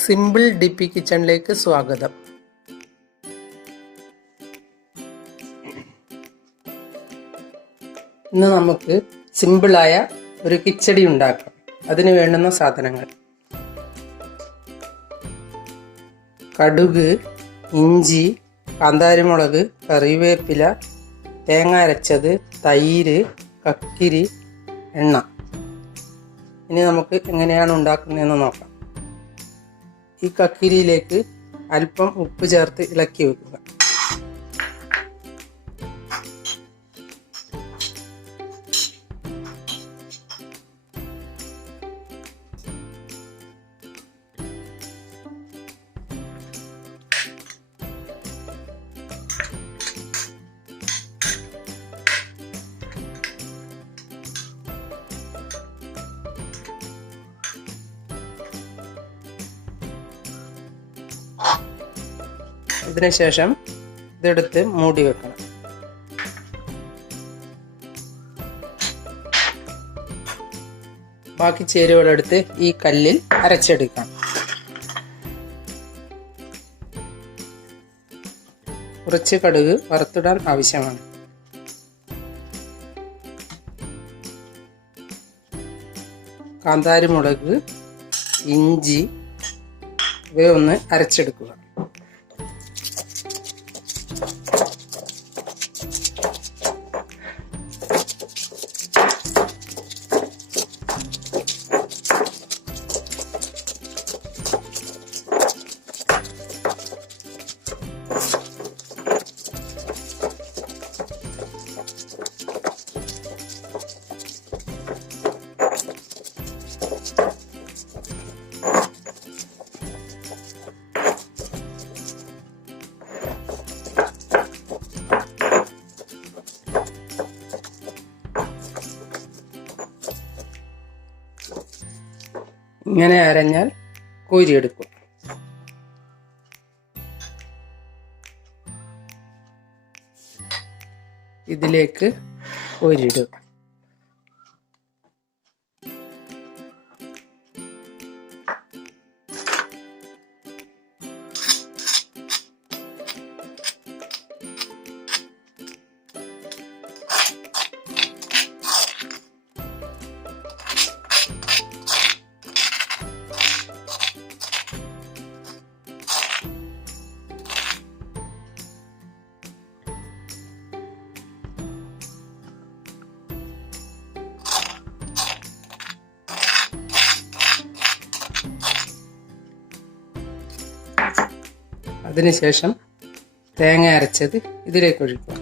Simple ഡിപ്പി കിച്ചണിലേക്ക് സ്വാഗതം. ഇന്ന് നമുക്ക് സിമ്പിളായ ഒരു കിച്ചടി ഉണ്ടാക്കാം. അതിന് വേണ്ടുന്ന സാധനങ്ങൾ: കടുക്, ഇഞ്ചി, കാന്താരിമുളക്, കറിവേപ്പില, തേങ്ങ അരച്ചത്, തൈര്, കക്കിരി, എണ്ണ. ഇനി നമുക്ക് എങ്ങനെയാണ് ഉണ്ടാക്കുന്നതെന്ന് നോക്കാം. ഈ കക്കിരിയിലേക്ക് അല്പം ഉപ്പ് ചേർത്ത് ഇളക്കി വെക്കുക. ഇതിനുശേഷം ഇതെടുത്ത് മൂടി വെക്കണം. ബാക്കി ചേരുവകളെടുത്ത് ഈ കല്ലിൽ അരച്ചെടുക്കാം. കുറച്ച് കടുക് വറുത്തിടാൻ ആവശ്യമാണ്. കാന്താരിമുളക്, ഇഞ്ചി ഇവയൊന്ന് അരച്ചെടുക്കുക. ഇങ്ങനെ അരഞ്ഞാൽ കോരിയെടുക്കും. ഇതിലേക്ക് കോരിയിടുക. അതിനുശേഷം തേങ്ങ അരച്ചത് ഇതിലേക്ക് ഒഴിക്കുക.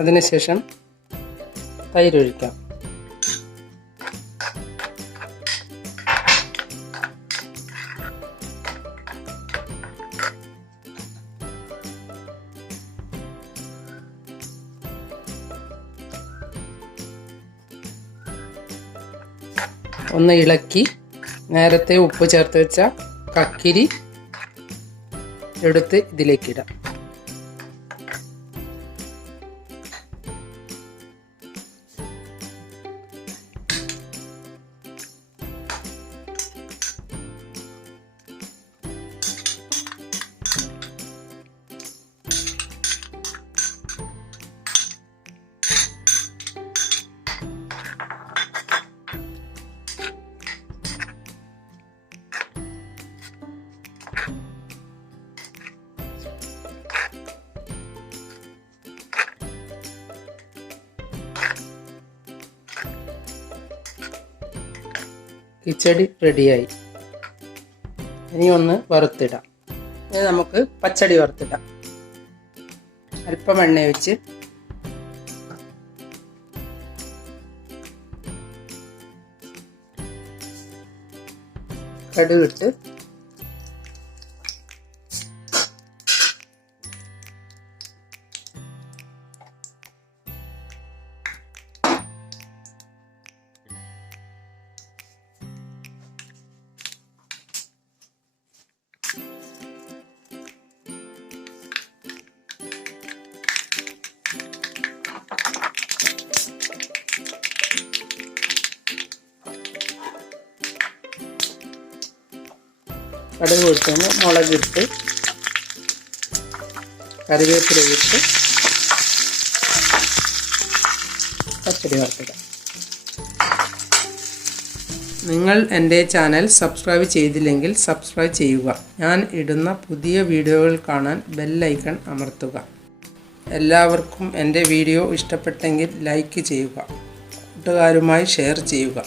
അതിനുശേഷം തൈര് ഒഴിക്കാം. ഒന്ന് ഇളക്കി നേരത്തെ ഉപ്പ് ചേർത്ത് വെച്ച കക്കിരി എടുത്ത് ഇതിലേക്കിടാം. കിച്ചടി റെഡിയായി. ഇനി ഒന്ന് വറുത്തിടാം. ഇനി നമുക്ക് പച്ചടി വറുത്തിടാം. അല്പം എണ്ണ വെച്ച് കടുകിട്ട് കടുക് പൊട്ടുമ്പോൾ മുളകിട്ട് കറിവേപ്പില ഇട്ട് പച്ചടി വറുത്തിടാം. നിങ്ങൾ എൻ്റെ ചാനൽ സബ്സ്ക്രൈബ് ചെയ്തില്ലെങ്കിൽ സബ്സ്ക്രൈബ് ചെയ്യുക. ഞാൻ ഇടുന്ന പുതിയ വീഡിയോകൾ കാണാൻ ബെൽ ഐക്കൺ അമർത്തുക. എല്ലാവർക്കും എൻ്റെ വീഡിയോ ഇഷ്ടപ്പെട്ടെങ്കിൽ ലൈക്ക് ചെയ്യുക. കൂട്ടുകാരുമായി ഷെയർ ചെയ്യുക.